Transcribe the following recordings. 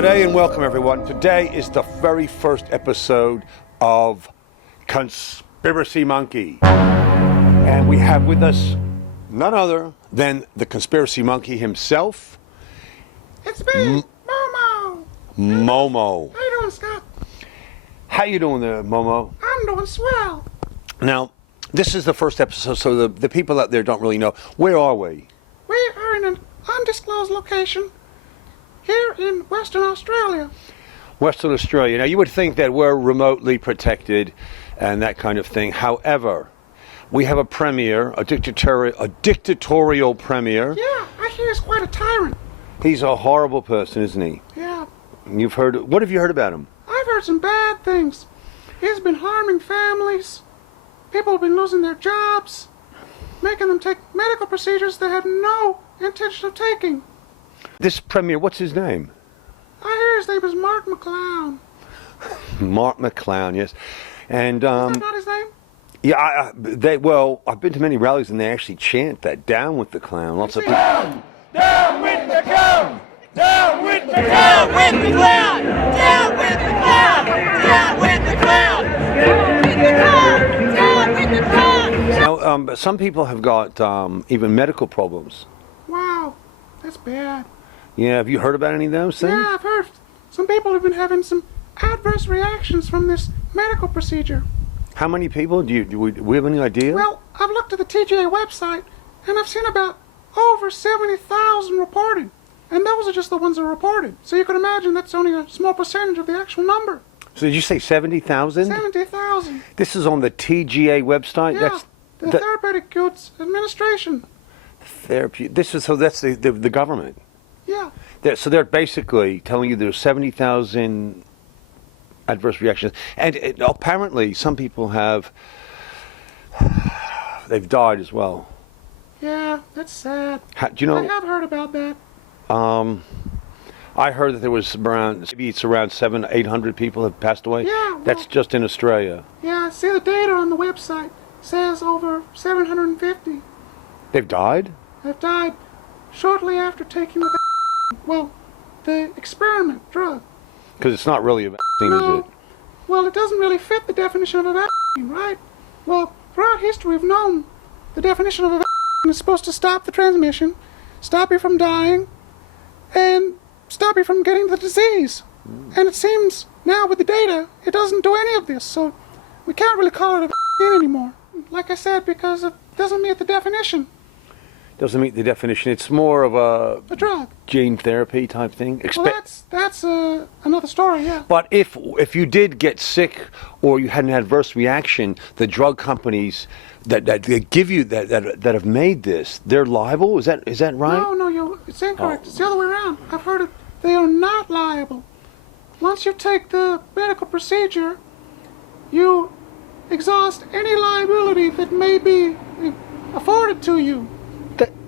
G'day and welcome everyone. Today is the very first episode of Conspiracy Monkey. And we have with us none other than the Conspiracy Monkey himself. It's me, Momo. Momo. How you doing, Scott? How you doing there, Momo? I'm doing swell. Now, this is the first episode, so the people out there don't really know. Where are we? We are in an undisclosed location here in Western Australia. Western Australia. Now, you would think that we're remotely protected and that kind of thing. However, we have a premier, a dictatorial premier. Yeah, I hear he's quite a tyrant. He's a horrible person, isn't he? Yeah. You've heard. What have you heard about him? I've heard some bad things. He's been harming families. People have been losing their jobs, making them take medical procedures they had no intention of taking. This premier, what's his name? I hear his name is Mark McClown. Mark McClown, yes. And Is that not his name? yeah, I've been to many rallies and they actually chant that, down with the clown. Lots of people. Down with the clown! Down with the clown! Down with the clown! Down with the clown! Down with the clown! Down with the clown! Down with the clown! Now, some people have got even medical problems. Wow, that's bad. Yeah, have you heard about any of those things? Yeah, I've heard some people have been having some adverse reactions from this medical procedure. How many people? Do we have any idea? Well, I've looked at the TGA website, and I've seen about over 70,000 reported. And those are just the ones that are reported. So you can imagine that's only a small percentage of the actual number. So did you say 70,000? 70,000. This is on the TGA website? Yeah, the Therapeutic Goods Administration. Therapy. That's the government. Yeah. So they're basically telling you there's 70,000 adverse reactions. And apparently some people they've died as well. Yeah, that's sad. Do you know? I have heard about that. I heard that there was around 700-800 people have passed away. Yeah, well, That's just in Australia. Yeah, I see the data on the website says over 750 They've died? have died shortly after taking the experiment drug. Because it's not really a vaccine, is it? Well, it doesn't really fit the definition of a vaccine, right? Well, throughout history we've known the definition of a vaccine is supposed to stop the transmission, stop you from dying, and stop you from getting the disease. And it seems now with the data, it doesn't do any of this, so we can't really call it a vaccine anymore. Like I said, because it doesn't meet the definition. Doesn't meet the definition. It's more of A drug. gene therapy type thing. Well, that's another story, yeah. But if you did get sick or you had an adverse reaction, the drug companies that give you that have made this, they're liable. Is that right? No, it's incorrect. It's the other way around. I've heard it. They are not liable. Once you take the medical procedure, you exhaust any liability that may be afforded to you.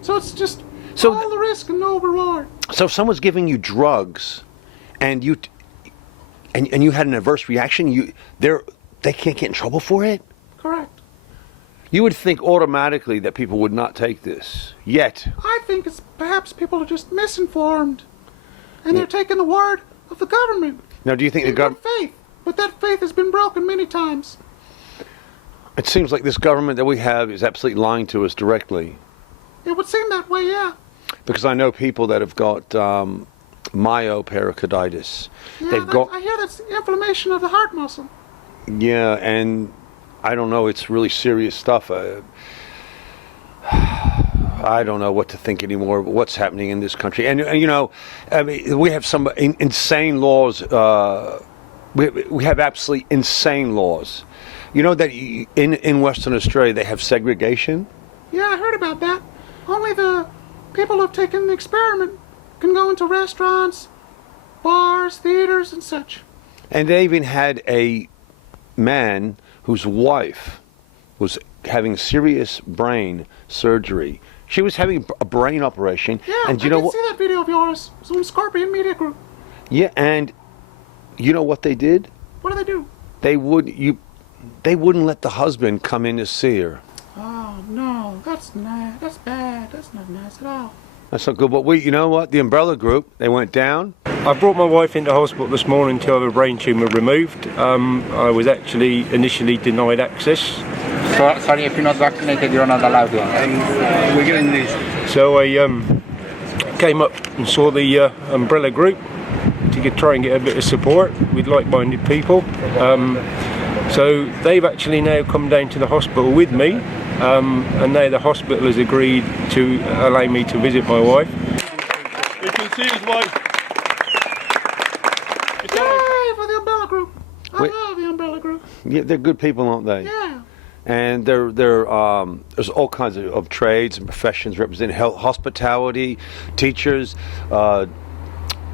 So it's just all the risk and no reward. So if someone's giving you drugs, and you had an adverse reaction, they can't get in trouble for it? Correct. You would think automatically that people would not take this. Yet. I think it's perhaps people are just misinformed, and they're taking the word of the government. Now, do you think the government? Faith, but that faith has been broken many times. It seems like this government that we have is absolutely lying to us directly. It would seem that way, yeah. Because I know people that have got myopericarditis. Yeah, I hear that's inflammation of the heart muscle. Yeah, and I don't know, it's really serious stuff. I don't know what to think anymore about what's happening in this country. And you know, I mean, we have some insane laws. We have absolutely insane laws. You know that in Western Australia they have segregation? Yeah, I heard about that. Only the people who have taken the experiment can go into restaurants, bars, theaters, and such. And they even had a man whose wife was having serious brain surgery. She was having a brain operation. Yeah, and I did see that video of yours. It was on Scorpion Media Group. Yeah, and you know what they did? What do they do? They wouldn't let the husband come in to see her. Oh, no, that's bad. That's not nice at all. That's not good. But you know what? The Umbrella Group, they went down. I brought my wife into hospital this morning to have a brain tumour removed. I was actually initially denied access. So, sorry, if you're not vaccinated, you're not allowed in. We're getting these. So I came up and saw the Umbrella Group to try and get a bit of support with like-minded people. So they've actually now come down to the hospital with me, and now the hospital has agreed to allow me to visit my wife. You can see his wife. Yay for the Umbrella Group. I Wait. love the Umbrella Group. Yeah, they're good people, aren't they? Yeah. And there's all kinds of trades and professions represented: hospitality, teachers,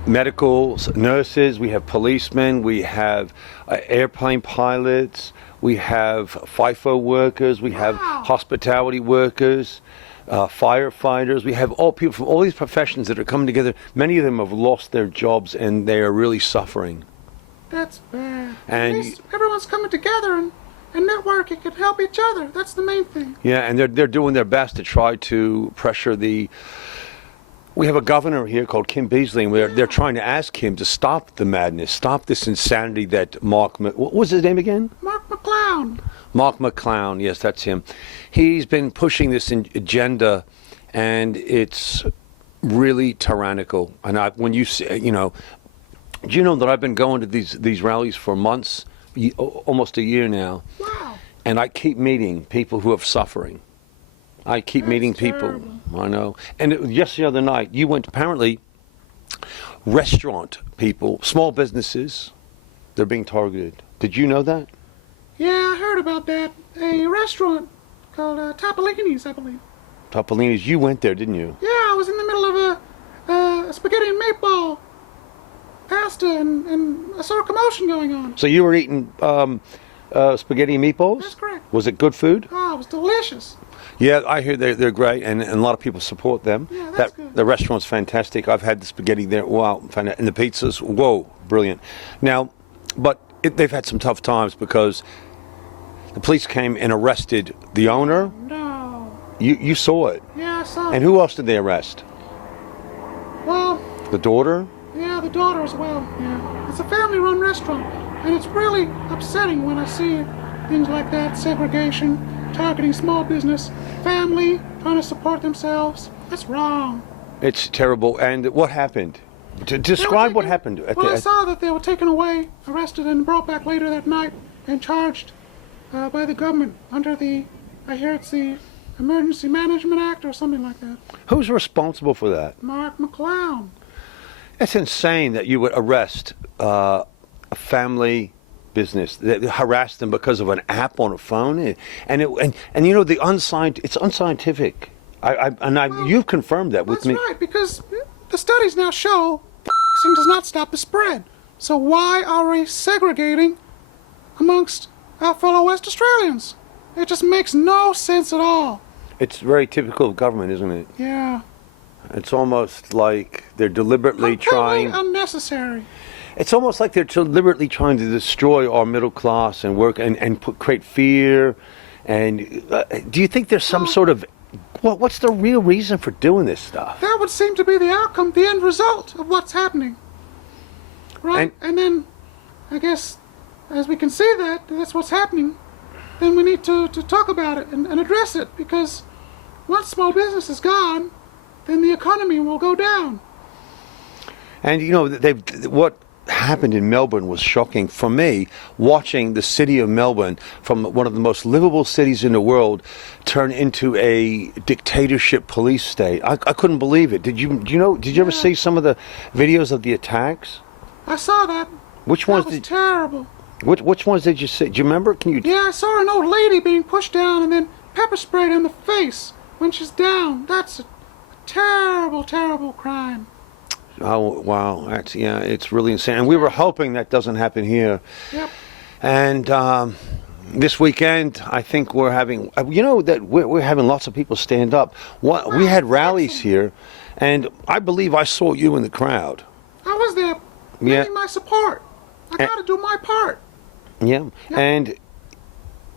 medical nurses. We have policemen. We have airplane pilots. We have FIFO workers. We have hospitality workers, firefighters. We have all people from all these professions that are coming together. Many of them have lost their jobs and they are really suffering. That's bad. And At least everyone's coming together and networking can help each other. That's the main thing. Yeah, and they're doing their best to try to pressure the. We have a governor here called Kim Beasley, and they're trying to ask him to stop the madness, stop this insanity that what was his name again? Mark McClown. Mark McClown, yes, that's him. He's been pushing this agenda, and it's really tyrannical. And when you say, do you know that I've been going to these rallies for months, almost a year now, Wow. and I keep meeting people who are suffering. I keep meeting people. Terrible. I know. And just the other night, you went apparently restaurant people, small businesses, they're being targeted. Did you know that? Yeah, I heard about that. A restaurant called Topolini's, I believe. Topolini's, you went there, didn't you? Yeah, I was in the middle of a spaghetti and meatball pasta, and I saw a commotion going on. So you were eating spaghetti and meatballs? That's correct. Was it good food? Oh, it was delicious. Yeah, I hear they're great, and a lot of people support them. Yeah, that's good. The restaurant's fantastic. I've had the spaghetti there. Wow, and the pizzas. Whoa, brilliant. Now, but they've had some tough times because the police came and arrested the owner. No. You saw it. Yeah, I saw it. And who else did they arrest? Well, The daughter? yeah, the daughter as well. Yeah. It's a family-run restaurant, and it's really upsetting when I see things like that, segregation, targeting small business, family trying to support themselves. That's wrong. It's terrible. And what happened? Describe what happened. Well, I saw that they were taken away, arrested, and brought back later that night and charged by the government under I hear it's the Emergency Management Act or something like that. Who's responsible for that? Mark McClown. It's insane that you would arrest a family business that harassed them because of an app on a phone, and it's unscientific. You've confirmed that with That's me. right, because the studies now show vaccine does not stop the spread. So why are we segregating amongst our fellow West Australians? It just makes no sense at all. It's very typical of government, isn't it? Yeah. It's almost like they're deliberately Completely trying. unnecessary. It's almost like they're deliberately trying to destroy our middle class and work and create fear. And do you think there's some sort of what's the real reason for doing this stuff? That would seem to be the outcome, the end result of what's happening. Right? And then, I guess, as we can see that's what's happening, then we need to talk about it and address it, because once small business is gone, then the economy will go down. And what happened in Melbourne was shocking for me, watching the city of Melbourne, from one of the most livable cities in the world, turn into a dictatorship police state. I couldn't believe it. Did you ever see some of the videos of the attacks? I saw that. Which ones That was did terrible. which ones did you see? Do you remember? Can you? Yeah, I saw an old lady being pushed down and then pepper sprayed in the face when she's down. That's a terrible, terrible crime. Oh wow, it's really insane. And we were hoping that doesn't happen here. Yep. And this weekend, I think we're having, we're having lots of people stand up. We had rallies here, and I believe I saw you in the crowd. I was there, giving my support. I got to do my part. Yeah, and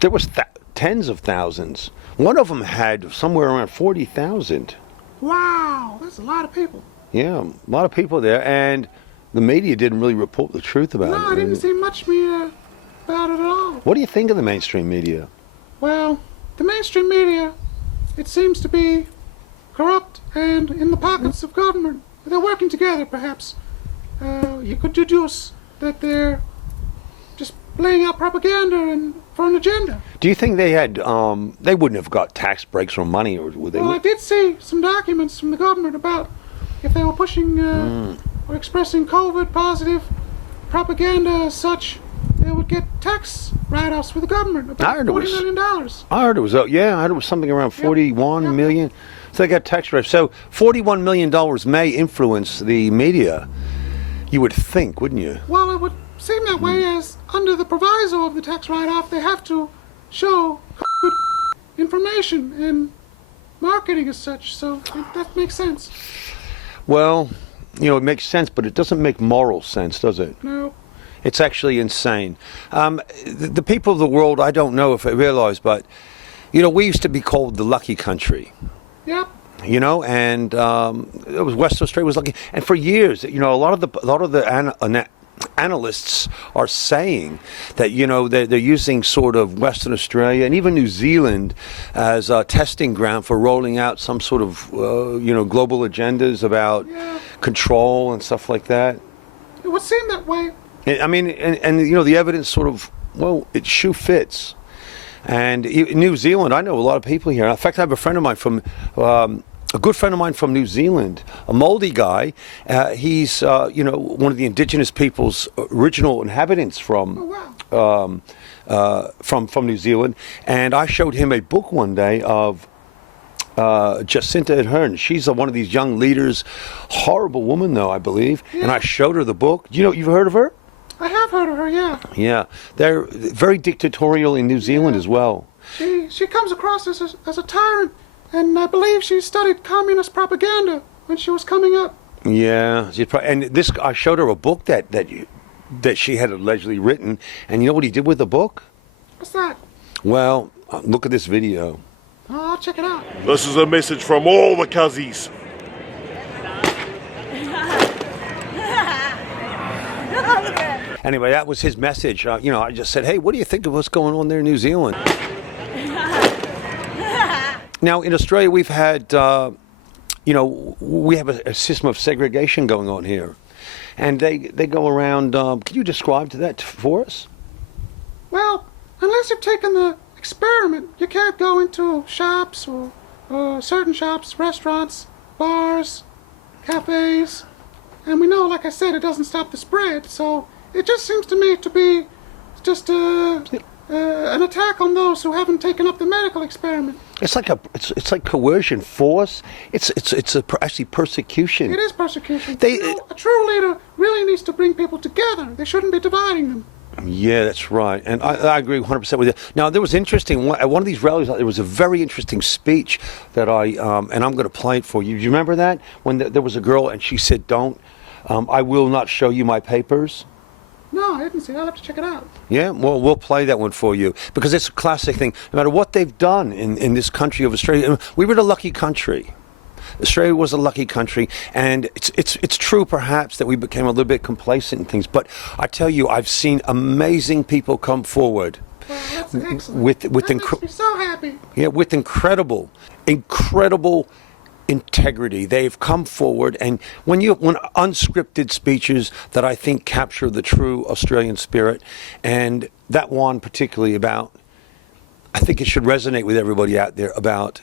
there was tens of thousands. One of them had somewhere around 40,000. Wow, that's a lot of people. Yeah, a lot of people there, and the media didn't really report the truth about No, it. I didn't see much media about it at all. What do you think of the mainstream media? Well, the mainstream media, it seems to be corrupt and in the pockets of government. They're working together, perhaps. You could deduce that they're just laying out propaganda and for an agenda. Do you think they had, they wouldn't have got tax breaks or money, or would they? Well, I did see some documents from the government about if they were pushing or expressing COVID positive propaganda as such, they would get tax write-offs for the government, about $40 million. I heard it was, I heard it was something around 41 million. So they got tax breaks. So $41 million may influence the media. You would think, wouldn't you? Well, it would seem that way, as under the proviso of the tax write-off, they have to show information and marketing as such, so that makes sense. Well, it makes sense, but it doesn't make moral sense, does it? No. It's actually insane. The people of the world, I don't know if they realize, but, we used to be called the lucky country. Yep. And it was Western Australia was lucky, and for years, a lot of the analysts are saying that they're using sort of Western Australia and even New Zealand as a testing ground for rolling out some sort of global agendas about control and stuff like that. It would seem that way. I mean, and the evidence sort of, it shoe fits. And in New Zealand, I know a lot of people here. In fact, I have a friend of mine from, a good friend of mine from New Zealand, a Māori guy. He's, one of the indigenous people's original inhabitants from New Zealand. And I showed him a book one day of Jacinta Ardern. She's one of these young leaders, horrible woman though, I believe. Yeah. And I showed her the book. You've heard of her? I have heard of her, yeah. Yeah, they're very dictatorial in New Zealand as well. She comes across as a tyrant, and I believe she studied communist propaganda when she was coming up. Yeah, and I showed her a book that she had allegedly written, and you know what he did with the book? What's that? Well, look at this video. Oh, I'll check it out. This is a message from all the cuzzies. Anyway, that was his message. I just said, hey, what do you think of what's going on there in New Zealand? Now, in Australia, we've had, we have a system of segregation going on here. And they go around, can you describe that for us? Well, unless you've taken the experiment, you can't go into shops or certain shops, restaurants, bars, cafes. And we know, like I said, it doesn't stop the spread, so it just seems to me to be just an attack on those who haven't taken up the medical experiment. It's like coercion, force. It's actually persecution. It is persecution. A true leader really needs to bring people together. They shouldn't be dividing them. Yeah, that's right, and I agree 100% with you. Now, there was interesting at one of these rallies. There was a very interesting speech that and I'm going to play it for you. Do you remember that when there was a girl and she said, "Don't, I will not show you my papers." No, I didn't see it. I'll have to check it out. Yeah, well, we'll play that one for you because it's a classic thing. No matter what they've done in this country of Australia, we were a lucky country. Australia was a lucky country, and it's true perhaps that we became a little bit complacent in things. But I tell you, I've seen amazing people come forward. Well, that's excellent. That makes me so happy. Yeah, with incredible integrity. They've come forward, and when unscripted speeches that I think capture the true Australian spirit, and that one particularly about, I think it should resonate with everybody out there about,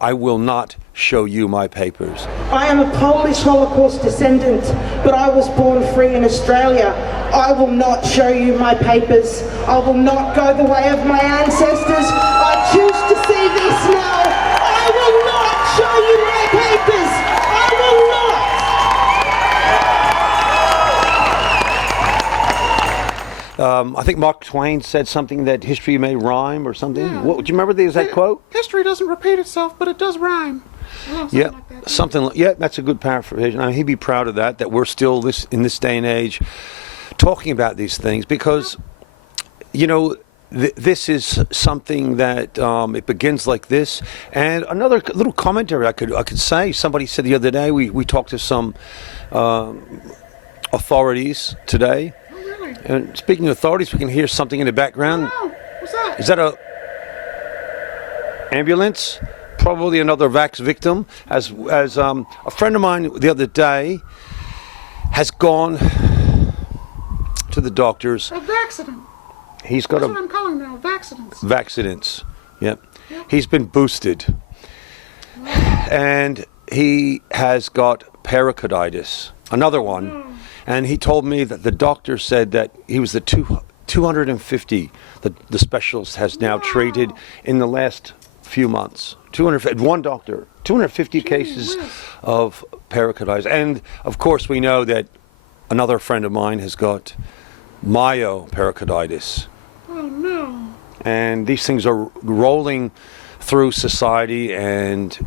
I will not show you my papers. I am a Polish Holocaust descendant, but I was born free in Australia. I will not show you my papers. I will not go the way of my ancestors. I choose to see this now. I will not show you my papers. I will not. I think Mark Twain said something that history may rhyme or something. Yeah. Do you remember the exact quote? History doesn't repeat itself, but it does rhyme. Yeah, Like that. that's a good paraphrase. I mean, he'd be proud of that we're still in this day and age talking about these things because, this is something that it begins like this. And another little commentary I could say. Somebody said the other day we talked to some authorities today. Oh, really? And speaking of authorities, we can hear something in the background. Oh, what's that? Is that a ambulance? Probably another vax victim. As a friend of mine the other day has gone to the doctors. A vaccident. He's got That's what I'm calling now, vaccidents. Vaccidents. Yep. He's been boosted. And he has got pericarditis. Another one. And he told me that the doctor said that he was the 250 the specialist has now treated in the last few months. 250 cases of pericarditis. And of course we know that another friend of mine has got myopericarditis. Oh, no. And these things are rolling through society, and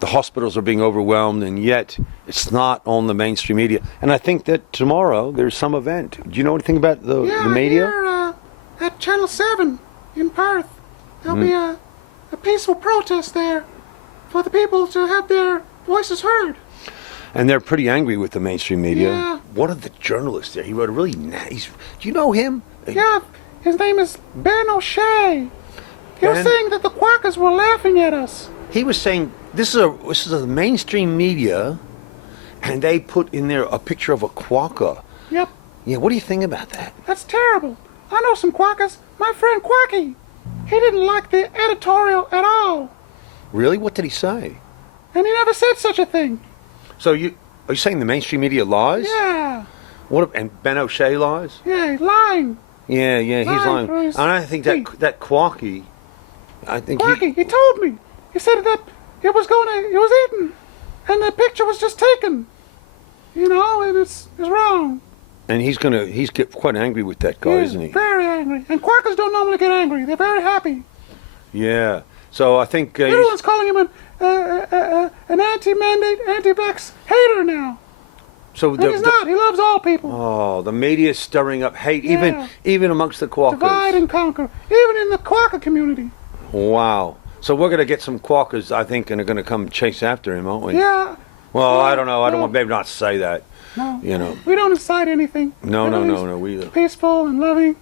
the hospitals are being overwhelmed, and yet it's not on the mainstream media. And I think that tomorrow there's some event. Do you know anything about the media? Yeah, at Channel 7 in Perth. There'll be a peaceful protest there for the people to have their voices heard. And they're pretty angry with the mainstream media. Yeah. One of the journalists there, he wrote a really nice... Do you know him? Yeah, his name is Ben O'Shea. He was Ben? saying that the quackers were laughing at us. He was saying, this is a mainstream media, and they put in there a picture of a quokka. Yep, Yeah, what do you think about that? that's terrible. I know some quackers. My friend Quacky, he didn't like the editorial at all. Really? What did he say? And he never said such a thing. So are you saying the mainstream media lies? Yeah, And Ben O'Shea lies? yeah, he's lying. Yeah, he's lying. through his And I think teeth. that Quacky, I think Quacky, he told me. He said that it was eaten, and the picture was just taken. You know, and it's wrong. and he's get quite angry with that guy, He's isn't he? very angry. And quackers don't normally get angry. They're very happy. Yeah. So I think Everyone's calling him an anti-mandate, anti-vax hater now. so And he's not. He loves all people. oh, the media is stirring up hate, Yeah. even amongst the quackers. Divide and conquer. Even in the quacker community. Wow. So we're going to get some quackers, I think, and are going to come chase after him, aren't we? Yeah. Well, I don't know. I don't No. want maybe not to say that. No. You know. We don't incite anything. No. Everything's We. Peaceful and loving.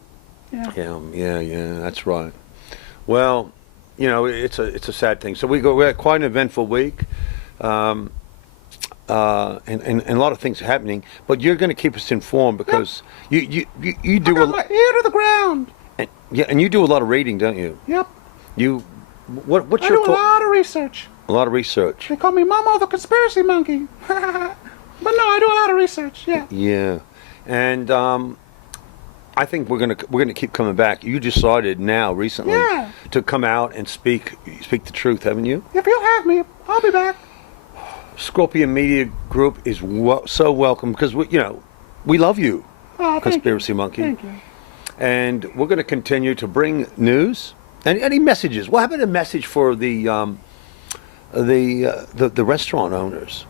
Yeah. Yeah. That's right. Well, you know, it's a sad thing. So we had quite an eventful week, and a lot of things are happening. But you're going to keep us informed because you I do got my ear to the ground. and you do a lot of reading, don't you? Yep. What's I your do a lot of research. A lot of research. They call me Momo the conspiracy monkey. But no, I do a lot of research. Yeah. Yeah, and I think we're gonna keep coming back. You decided now recently Yeah. to come out and speak the truth, haven't you? If you'll have me, I'll be back. Scorpion Media Group is so welcome because we love you, Oh, thank Conspiracy you. Monkey, Thank you. and we're going to continue to bring news and any messages. What happened? A message for the restaurant owners.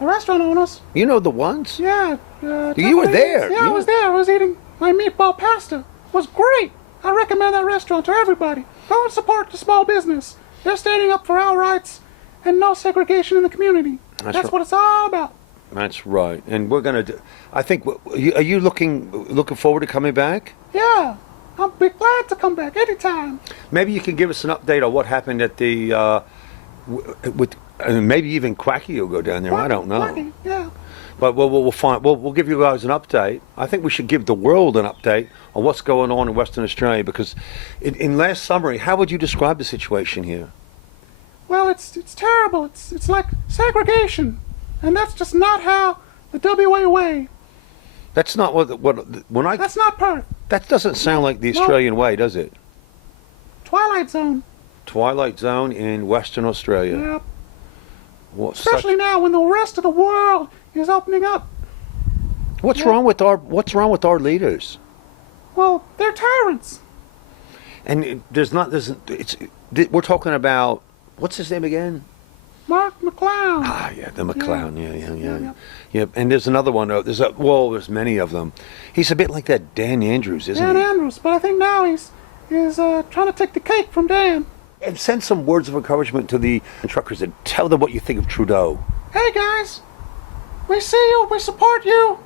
The restaurant owners. You know the ones. Yeah. You were there. Yeah, I was there. I was eating my meatball pasta. It was great. I recommend that restaurant to everybody. Go and support the small business. They're standing up for our rights and no segregation in the community. That's right. what it's all about. That's right, and we're gonna do. I think. Are you looking forward to coming back? Yeah. I'll be glad to come back anytime. Maybe you can give us an update on what happened at the maybe even Quacky will go down there. I don't know, Quacky, yeah. but we'll find. We'll give you guys an update. I think we should give the world an update on what's going on in Western Australia because, in last summary, how would you describe the situation here? Well, it's terrible. It's like segregation, and that's just not how the WA way. That's not when I. That's not Perth. That doesn't sound like the No. Australian way, does it? Twilight Zone. Twilight Zone in Western Australia. Yep. What, Especially now when the rest of the world is opening up. What's wrong with our leaders? Well, they're tyrants. And we're talking about what's his name again? Mark McClown. Ah, yeah, the McClown. Yeah. And there's another one. There's many of them. He's a bit like that Dan Andrews, isn't Dan he? Andrews, but I think now he's trying to take the cake from Dan. And send some words of encouragement to the truckers and tell them what you think of Trudeau. Hey guys, we see you, we support you.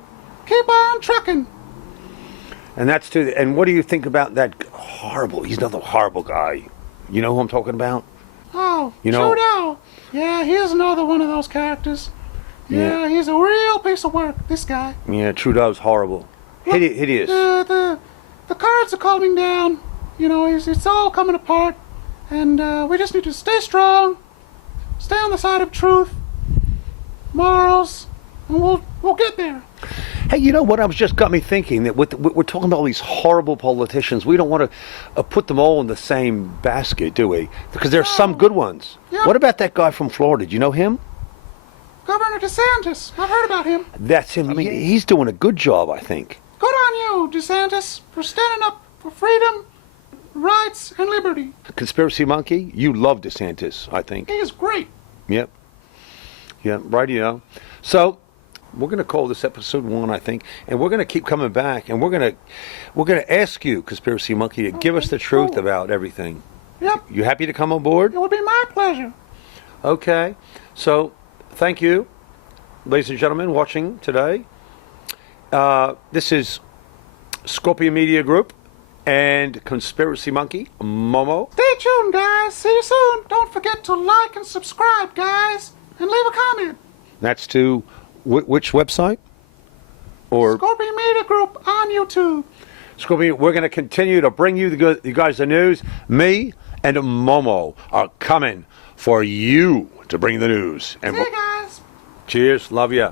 Keep on trucking. And that's to. And what do you think about that horrible? He's another horrible guy. You know who I'm talking about? Oh, You know- Trudeau. Yeah, he's another one of those characters. Yeah, he's a real piece of work, this guy. Yeah, Trudeau's horrible. Hideous. The cards are calming down. You know, it's all coming apart. And we just need to stay strong, stay on the side of truth, morals, and we'll get there. Hey, you know what? I was just got me thinking that we're talking about all these horrible politicians. We don't want to put them all in the same basket, do we? Because there's some good ones. Yeah. What about that guy from Florida? Do you know him? Governor DeSantis, I've heard about him. That's him. I mean, he's doing a good job, I think. Good on you, DeSantis, for standing up for freedom, rights, and liberty. Conspiracy monkey, you love DeSantis, I think. He is great. Yep. Yeah, rightio. So we're going to call this episode 1, I think, and we're going to keep coming back, and we're going to ask you, Conspiracy Monkey, to give us the truth about everything. Yep, You happy to come on board? it would be my pleasure. Okay. So thank you, ladies and gentlemen, watching today. This is Scorpion Media Group and Conspiracy Monkey, Momo. Stay tuned, guys. See you soon. Don't forget to like and subscribe, guys, and leave a comment. That's to which website? Or Scorpion Media Group on YouTube. Scorpion, we're going to continue to bring you you guys the news. Me and Momo are coming for you to bring the news. And See you guys. cheers. Love ya.